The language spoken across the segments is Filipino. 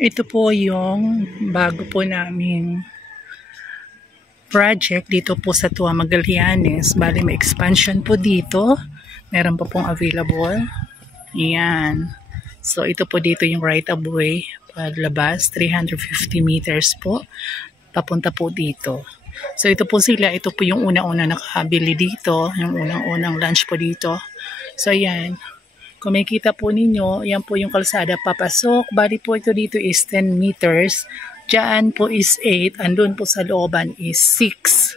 Ito po yung bago po naming project dito po sa Tua Magallanes. Bali may expansion po dito. Meron pa pong available. Ayan. So ito po dito yung right of way. Palabas, 350 meters po. Papunta po dito. So ito po sila. Ito po yung una-una nakabili dito. Yung unang-unang lunch po dito. So ayan. Kung makikita po ninyo, yan po yung kalsada papasok. Bali po ito dito is 10 meters. Diyan po is 8. Andun po sa looban is 6.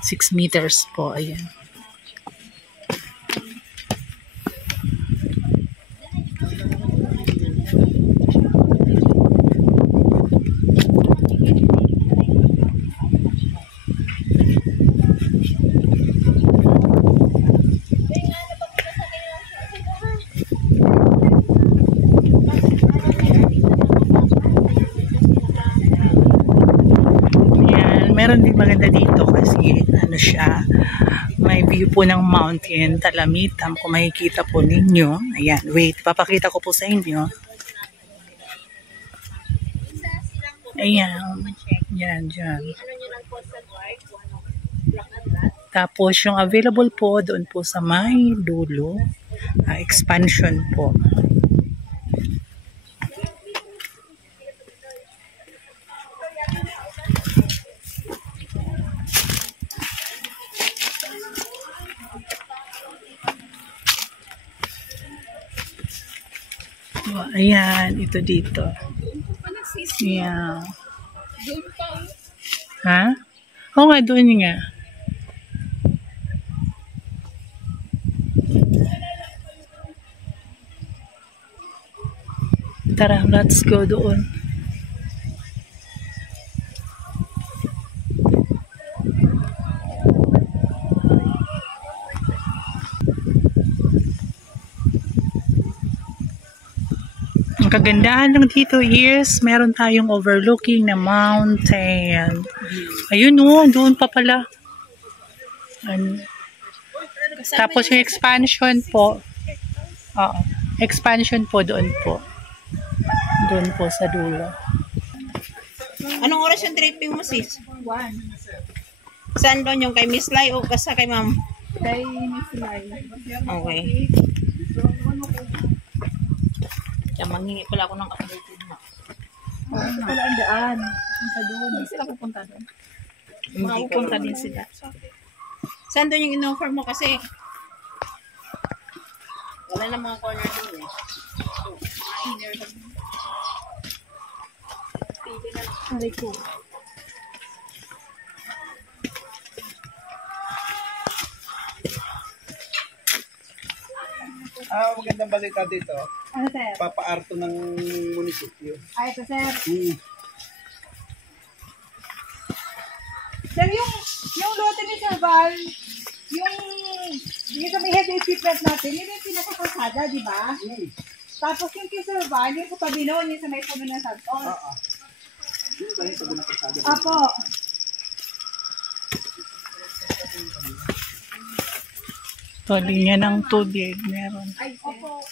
6 meters po. Ayan. Meron din maganda dito kasi ano siya, may view po ng mountain, Talamitam, kung makikita po ninyo. Ayan, wait, papakita ko po sa inyo. Ayan, yan, dyan. Tapos yung available po doon po sa may dulo, expansion po. Oh, ayan, ito dito. Ayan. Ha? Oo nga, doon nga. Tara, let's go doon. Ang kagandahan lang dito is meron tayong overlooking na mountain. Ayun o, doon pa pala. Tapos yung expansion po. Oo, expansion po doon po. Doon po sa dulo. Anong oras yung tripping mo, sis? 1. Saan doon yung kay Miss Lai o kasa kay ma'am? Kay Miss Lai. Okay. Kaya manghingi pala ako ng kapatid mo. Ito pala ang daan. Punta doon. Hindi sila pupunta doon. Pupunta din sila. Saan doon yung in-offer mo kasi? Wala na mga corner doon eh. Aray ko. Magandang balita dito. Ano, sir? Papaarto ng munisipyo. Ay, ito, sir. Sir, yung lote ni Sir Val, yung sa may heavy equipment natin, yun yung pinakapasada, di ba? Tapos yung kay Sir Val, yung sa Pabino, yung sa may puno ng Santos. Yung ba yung sabi ng kalsada? Apo. Ito, linya ng tubig. Meron. Ay, opo.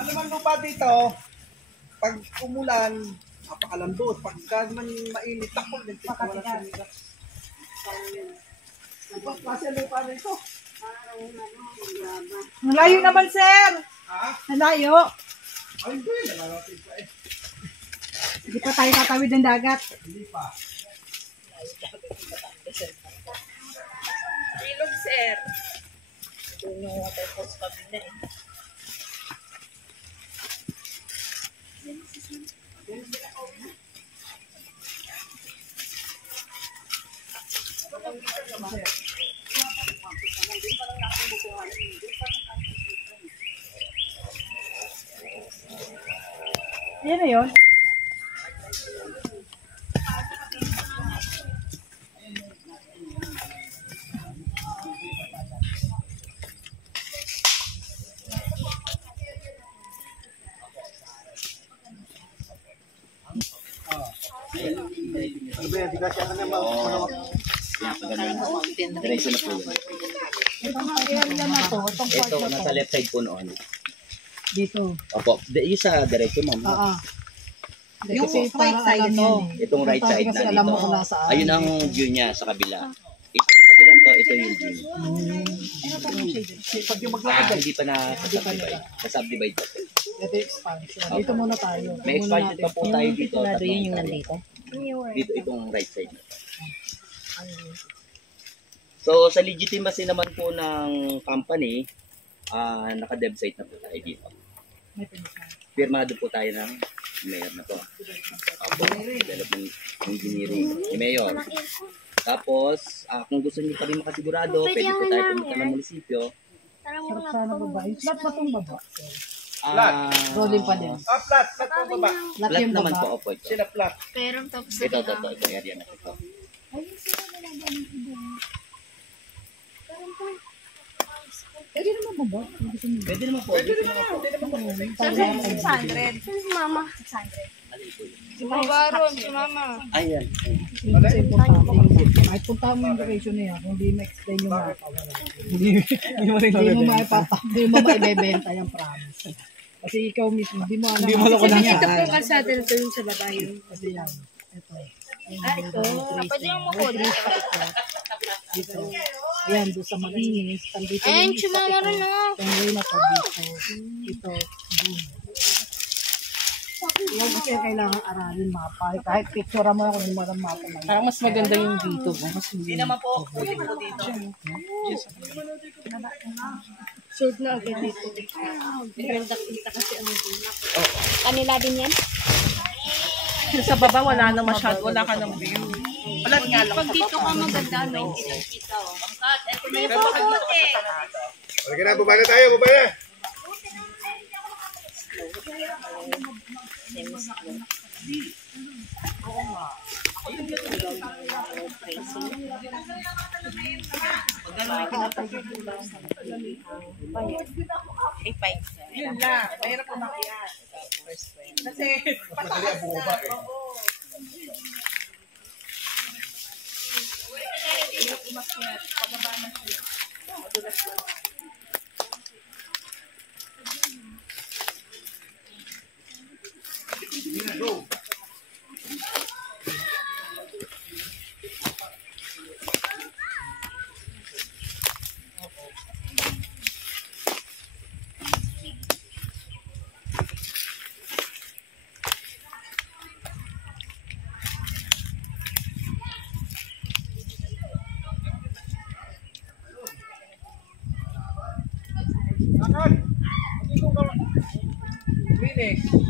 Ano man lupa dito, pag umulan, napakalambot. Pagka man mainit, takol din. Kasi lupa dito. Malayo naman, sir. Ha? Malayo. Ay, hindi. Nalalating pa eh. Hindi pa tayo tatawid ng dagat. Hindi pa. Ilog, sir. Doon yung waterfalls kabila eh. Yan na yun. Ano ba yan? Di ka siya ka na Diretso na po yun. Itong area na to, itong part Ito, na to. nasa left side po noon. Dito. Opo, yung sa diretso ma'am. Oo. Yung Kasi right parang side alam ito. yan eh. Itong right side Kasi na alam mo dito. kung nasaan. Ayun ang view niya sa kabila. Itong kabilang to, ito yung view. Pag yung maglakad Hindi pa na-subdivide. Na-subdivide pa po. Ito yung expansion. Dito muna tayo. May expansion pa po tayo dito. Yun yung nandito. Dito, itong right side na to. So, sa legitimacy naman po ng company, naka-dev site na po tayo dito. Firmado po tayo ng mayor na po. Development Engineering ni Mayor. Tapos, kung gusto niyo pa rin makasigurado, pwede po tayo pumunta ng munisipyo. Sarap sana baba. Yung flat pa tong baba. Rolling pa din. flat po baba. Flat Flat yung naman baba. po, opo ito. Sila flat. Pero tapos Ito, area na ito. Pwede naman baba. Pwede naman po. Pwede naman po. 600. Mama. 600. Si Mabaron, si Mama. Ayan. Kasi importante yung kahit punta mo yung location na yan, kung di ma-explain yung mapa, wala. Hindi mo maibebenta yung promise. Kasi ikaw mismo, hindi mo alam. Hindi mo alam kung Ito po yung kalsada na yun sa baba yun. Kasi yan. Ito. Ito. Pwede yung makuli. Dito. Ayan, doon sa malinis. Dito Ayun, yung si Mama rin na. itong way na to dito. Ito. Doon. Yan kasi kailangan aralin mapa. Kahit picture mo kung hindi mo alam mapa na yun. Parang mas maganda yung dito. Mas Hindi naman po kulit po dito. Short na agad dito. Maganda kita kasi ano din. Kanila din yan? Sa baba wala na masyado, wala ka ng view. Wala nga lang Pag sa dito baba. ka maganda, no? Kita oh. Ito na yung Pero baka dito puputi. sa taas. Sige na, baba na tayo, baba na. Yun lang, mahirap umakyat. Kasi pataas na. Oo. Umakyat, pababa na siya. Madulas lang. Phoenix.